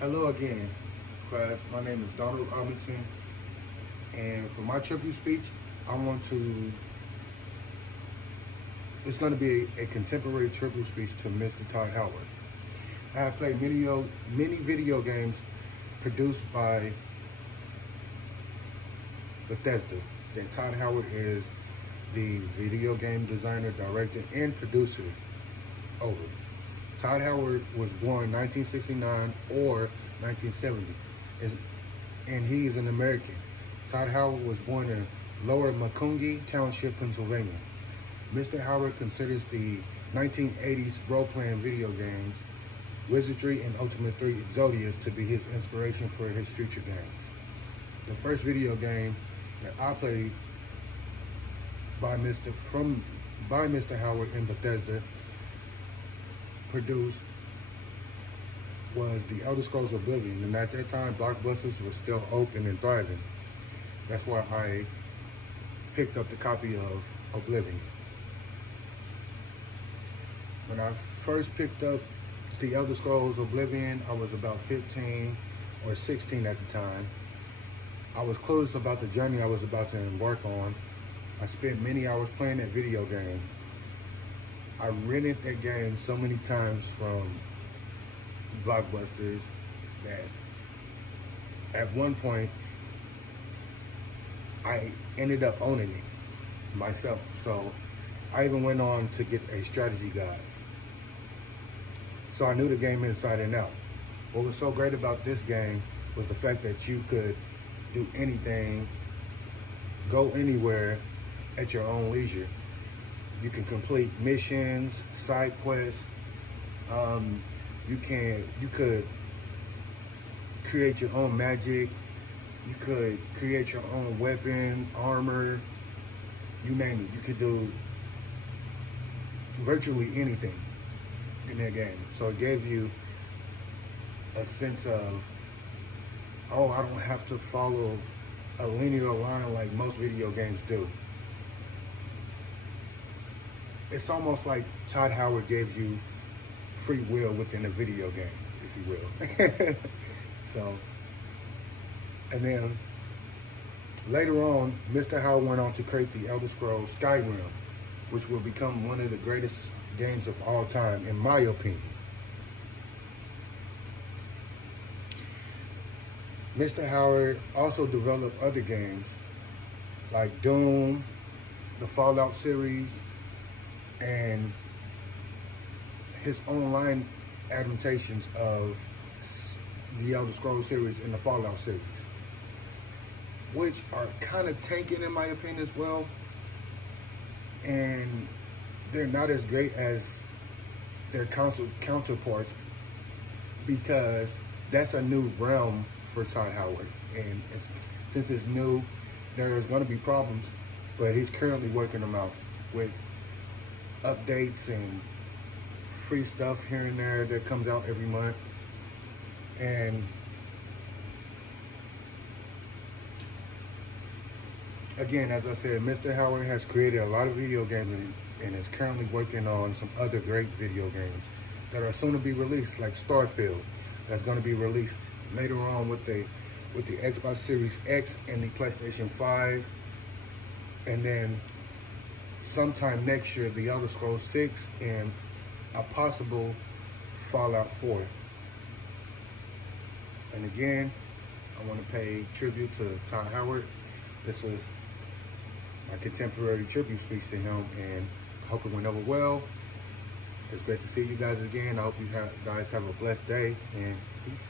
Hello again, class. My name is Donald Robinson, and for my tribute speech, I want to. It's going to be a contemporary tribute speech to Mr. Todd Howard. I have played many video games produced by Bethesda. That Todd Howard is the video game designer, director, and producer over. Todd Howard was born 1969 or 1970, and he's an American. Todd Howard was born in Lower Macungie Township, Pennsylvania. Mr. Howard considers the 1980s role-playing video games Wizardry and Ultimate 3 Exodius to be his inspiration for his future games. The first video game that I played by Mr. Howard and Bethesda produced was The Elder Scrolls Oblivion, and at that time Blockbusters was still open and thriving. That's why I picked up the copy of Oblivion. When I first picked up The Elder Scrolls Oblivion, I was about 15 or 16 at the time. I was clueless about the journey I was about to embark on. I spent many hours playing that video game. I rented that game so many times from Blockbusters that at one point I ended up owning it myself. So I even went on to get a strategy guide. So I knew the game inside and out. What was so great about this game was the fact that you could do anything, go anywhere at your own leisure. You can complete missions, side quests. You could create your own magic. You could create your own weapon, armor, you name it. You could do virtually anything in that game. So it gave you a sense of, oh, I don't have to follow a linear line like most video games do. It's almost like Todd Howard gave you free will within a video game, if you will. So, and then later on, Mr. Howard went on to create the Elder Scrolls Skyrim, which will become one of the greatest games of all time, in my opinion. Mr. Howard also developed other games like Doom, the Fallout series, and his online adaptations of the Elder Scrolls series and the Fallout series, which are kind of tanking in my opinion as well. And they're not as great as their counterparts because that's a new realm for Todd Howard. And since it's new, there is going to be problems, but he's currently working them out with updates and free stuff here and there that comes out every month. And again, as I said, Mr. Howard has created a lot of video games and is currently working on some other great video games that are soon to be released, like Starfield, that's going to be released later on with the Xbox Series X and the PlayStation 5, and then sometime next year, the Elder Scrolls 6 and a possible Fallout 4. And again, I want to pay tribute to Todd Howard. This was my contemporary tribute speech to him, and I hope it went over well. It's great to see you guys again. I hope you guys have a blessed day, and peace.